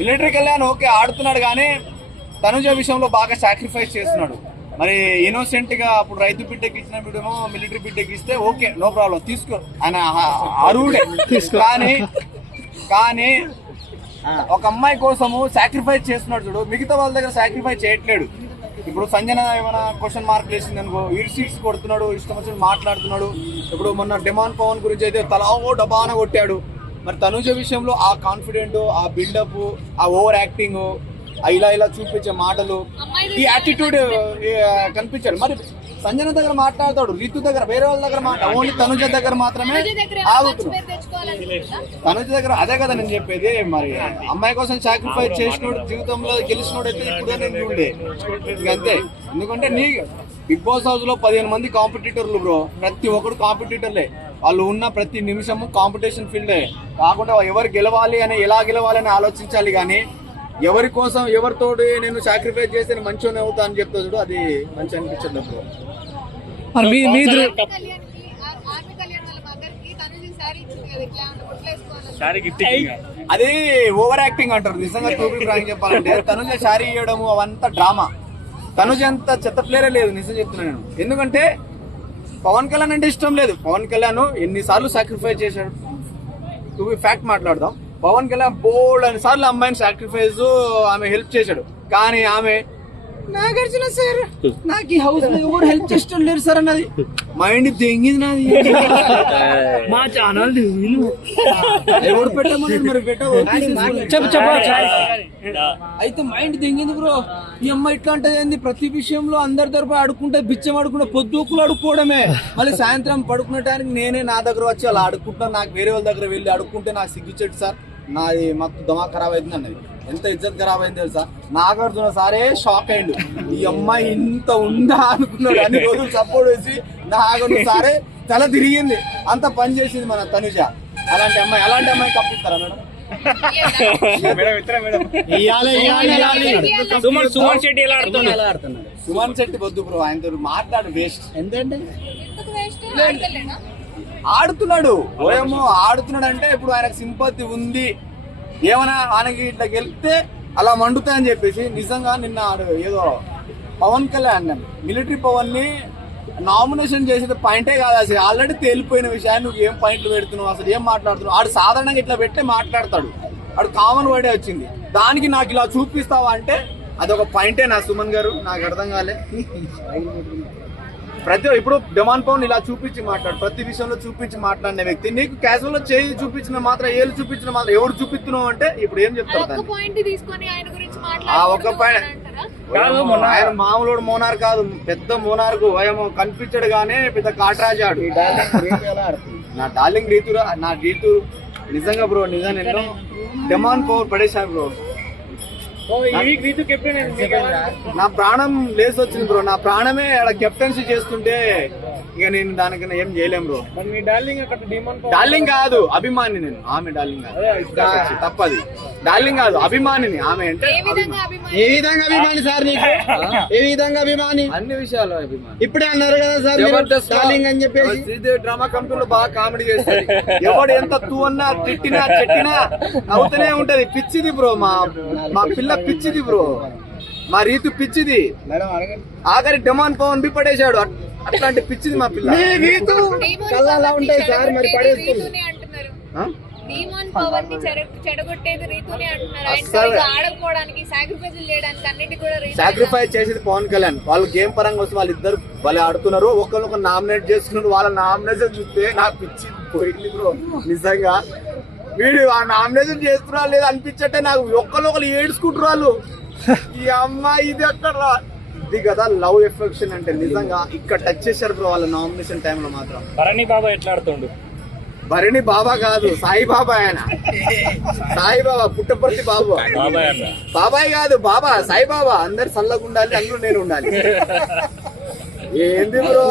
మిలిటరీకి వెళ్ళాను ఓకే ఆడుతున్నాడు కానీ తనుజ విషయంలో బాగా సాక్రిఫైస్ చేస్తున్నాడు. మరి ఇన్నోసెంట్ గా అప్పుడు రైతు బిడ్డకి ఇచ్చిన బిడ్డమో మిలిటరీ బిడ్డకి ఇస్తే ఓకే నో ప్రాబ్లం తీసుకో ఆయన అరువుడే. కానీ ఒక అమ్మాయి కోసము సాక్రిఫైస్ చేస్తున్నాడు చూడు, మిగతా వాళ్ళ దగ్గర సాక్రిఫైస్ చేయట్లేడు. ఇప్పుడు సంజన ఏమైనా క్వశ్చన్ మార్క్ వేసింది అనుకో సీట్స్ కొడుతున్నాడు, ఇష్టం వచ్చిన మాట్లాడుతున్నాడు. ఇప్పుడు మొన్న డిమాండ్ పవన్ గురించి అయితే తలావో డబాన కొట్టాడు. మరి తనుజ విషయంలో ఆ కాన్ఫిడెంట్, ఆ బిల్డప్, ఆ ఓవర్ యాక్టింగ్, ఇలా చూపించే మాటలు, ఈ యాటిట్యూడ్ కనిపించాడు. మరి సంజన దగ్గర మాట్లాడతాడు, రితు దగ్గర, వేరే వాళ్ళ దగ్గర ఓన్లీ తనుజ దగ్గర మాత్రమే ఆగుతున్నాడు. తనుజ దగ్గర అదే కదా నేను చెప్పేది. మరి అమ్మాయి కోసం సాక్రిఫైస్ చేసినోడు, జీవితంలో గెలిచినోడు అయితే ఇప్పుడే నేను చూడే అంతే. ఎందుకంటే నీ బిగ్ బాస్ హౌస్ లో 15 మంది కాంపిటీటర్లు బ్రో, ప్రతి ఒక్కరు కాంపిటీటర్లే. వాళ్ళు ఉన్న ప్రతి నిమిషము కాంపిటీషన్ ఫీల్డే. కాకుండా ఎవరు గెలవాలి అని, ఎలా గెలవాలి అని ఆలోచించాలి. కానీ ఎవరి కోసం ఎవరితోటి నేను సాక్రిఫైస్ చేస్తే మంచిగానే అవుతా అని చెప్తా చూడు, అది మంచి అనిపించదు బ్రో. అది ఓవర్ యాక్టింగ్ అంటారు. నిజంగా టూబీ ఫ్రాంక్ చెప్పాలంటే తనుజ శారీ ఇవ్వడము అవంతా డ్రామా. తనుజ అంత చెత్త ప్లేయరే లేదు, నిజం చెప్తున్నా నేను. ఎందుకంటే పవన్ కళ్యాణ్ అంటే ఇష్టం లేదు. పవన్ కళ్యాణ్ ఎన్నిసార్లు సాక్రిఫైస్ చేశాడు, టూబీ ఫ్యాక్ట్ మాట్లాడదాం. పవన్ కళ్యాణ్ బోల్డ్ అని సార్లు అమ్మాయిని సాక్రిఫైస్, ఆమె హెల్ప్ చేశాడు. కానీ ఆమె నాగార్జున సార్ నాకు ఈ హౌస్ లో ఎవరు హెల్ప్ చేసేటోళ్ళు లేరు సార్ అన్నది. మైండ్ తెంగింది నాది. మా ఛానల్ ఎవరు పెట్టమని మరి పెట్టవు అయితే మైండ్ తెంగింది బ్రో. ఈ అమ్మాయి ఇట్లా అంటే ఏంది, ప్రతి విషయంలో అందరి తరపు అడుక్కుంటే బిచ్చం అడుకుంటే పొద్దుకులు అడుక్కోవడమే. మళ్ళీ సాయంత్రం పడుకునే టైంకి నేనే నా దగ్గర వచ్చి అలా అడుక్కుంటాను. నాకు వేరే వాళ్ళ దగ్గర వెళ్ళి అడుక్కుంటే నాకు సిగ్గుచెట్టు సార్, నాది మొత్తం దమా ఖరాబ్ అవుతుంది అన్నది. ఎంత ఇజ్జత్ ఖరాబ్ అయింది తెలుసా. నాగార్జున సారే షాక్ అయ్యిండు, ఈ అమ్మాయి ఇంత ఉందా అనుకున్నాడు. అన్ని రోజులు సపోర్ట్ వేసి నాగార్జున సారే తల తిరిగింది. అంత పని చేసింది మన తనుజ. అలాంటి అమ్మాయి కప్పిస్తారా మేడం? సుమన్ శెట్టి వద్దు బ్రో, ఆయనతో మాట్లాడు వేస్ట్. ఎందుకంటే ఆడుతున్నాడు, ఓయేమో ఆడుతున్నాడు అంటే ఇప్పుడు ఆయనకు సింపతి ఉంది. ఏమైనా ఆయనకి ఇట్లా గెలిస్తే అలా మండుతాయని చెప్పేసి నిజంగా నిన్న ఏదో పవన్ కళ్యాణ్ మిలిటరీ పవన్ ని నామినేషన్ చేసేది పాయింటే కాదు. అసలు ఆల్రెడీ తేలిపోయిన విషయాన్ని నువ్వు ఏం పాయింట్లు పెడుతున్నావు, అసలు ఏం మాట్లాడుతున్నావు. ఆడు సాధారణంగా ఇట్లా పెట్టే మాట్లాడతాడు, ఆడు కామన్ వర్డే వచ్చింది. దానికి నాకు ఇలా చూపిస్తావా అంటే అదొక పాయింటే నా సుమన్ గారు, నాకు అర్థం కాలే. ఇప్పుడు డిమాండ్ పవన్ ఇలా చూపించి మాట్లాడు, ప్రతి విషయంలో చూపించి మాట్లాడిన వ్యక్తి నీకు క్యాజువల్ లో చేయి చూపించిన మాత్రం, ఏళ్ళు చూపించిన మాత్రం ఎవరు చూపిస్తున్నావు అంటే ఇప్పుడు ఏం చెప్తారు? ఒక పాయింట్ ఆయన మామూలు మోనార్ కాదు, పెద్ద మోనార్కు. ఏమో కనిపించాడు గానే పెద్ద కాటరాజాడు. నా డార్లింగ్ రీతురా, నా రీతు నిజంగా బ్రో, నిజంగా నేను డిమాండ్ పవర్ పడేశాను బ్రో. నా ప్రాణం లేసి వచ్చింది బ్రో, నా ప్రాణమే అక్కడ కెప్టెన్సీ చేస్తుంటే ఇక నేను దానికన్నా ఏం చేయలేం బ్రో. డార్లింగ్ కాదు అభిమాని నేను, ఆమె డార్లింగ్ కాదు, తప్పది. డార్లింగ్ కాదు అభిమానిని. ఆమె అంటే ఏ విధంగా అభిమాని సార్ నీకు? ఏ విధంగా అభిమాని? అన్ని విషయాలు అభిమాని. ఇప్పుడే అన్నారు కదా సార్ డార్లింగ్ అని చెప్పేసి. శ్రీదేవి డ్రామా కంపెనీలో బాగా కామెడీ చేస్తారు. ఎవడు ఎంత తూ అన్నా తిట్టినా చెట్టినా అవుతూనే ఉంటది. పిచ్చిది బ్రో, మా పిల్ల పిచ్చిది బ్రో, మా రీతు పిచ్చిది. ఆఖరి డిమాండ్ పవన్ బి పడేశాడు, అట్లాంటి పిచ్చిది మా పిల్ల. కళ్ళలా ఉంటాయి సార్, మరి పడేస్తుంది. సాక్రిఫైస్ చేసేది పవన్ కళ్యాణ్. వాళ్ళు గేమ్ పరంగా వస్తే వాళ్ళిద్దరు భలే ఆడుతున్నారు, ఒకరినొకరు నామినేట్ చేస్తున్నారు. వాళ్ళ నామినేషన్ చూస్తే నాకు పిచ్చి పోయింది బ్రో నిజంగా. వీడు ఆ నామినేషన్ చేస్తున్నా లేదా అనిపించట్టే నాకు. ఒకరు ఏడ్చుకుంటారు వాళ్ళు. ఈ అమ్మాయి ఇది అక్కడ ఇది కదా లవ్ ఎఫెక్షన్ అంటే. నిజంగా ఇక్కడ టచ్ చేశారు బ్రో వాళ్ళ నామినేషన్ టైంలో మాత్రం. భరణి బాబా ఎట్లా ఆడుతుండు? భరణి బాబా కాదు, సాయిబాబా. ఆయన సాయిబాబా, పుట్టపర్తి బాబు. బాబాయ్ కాదు, బాబా సాయిబాబా. అందరు చల్లగా ఉండాలి, అందులో నేను ఉండాలి. ఏంది బ్రో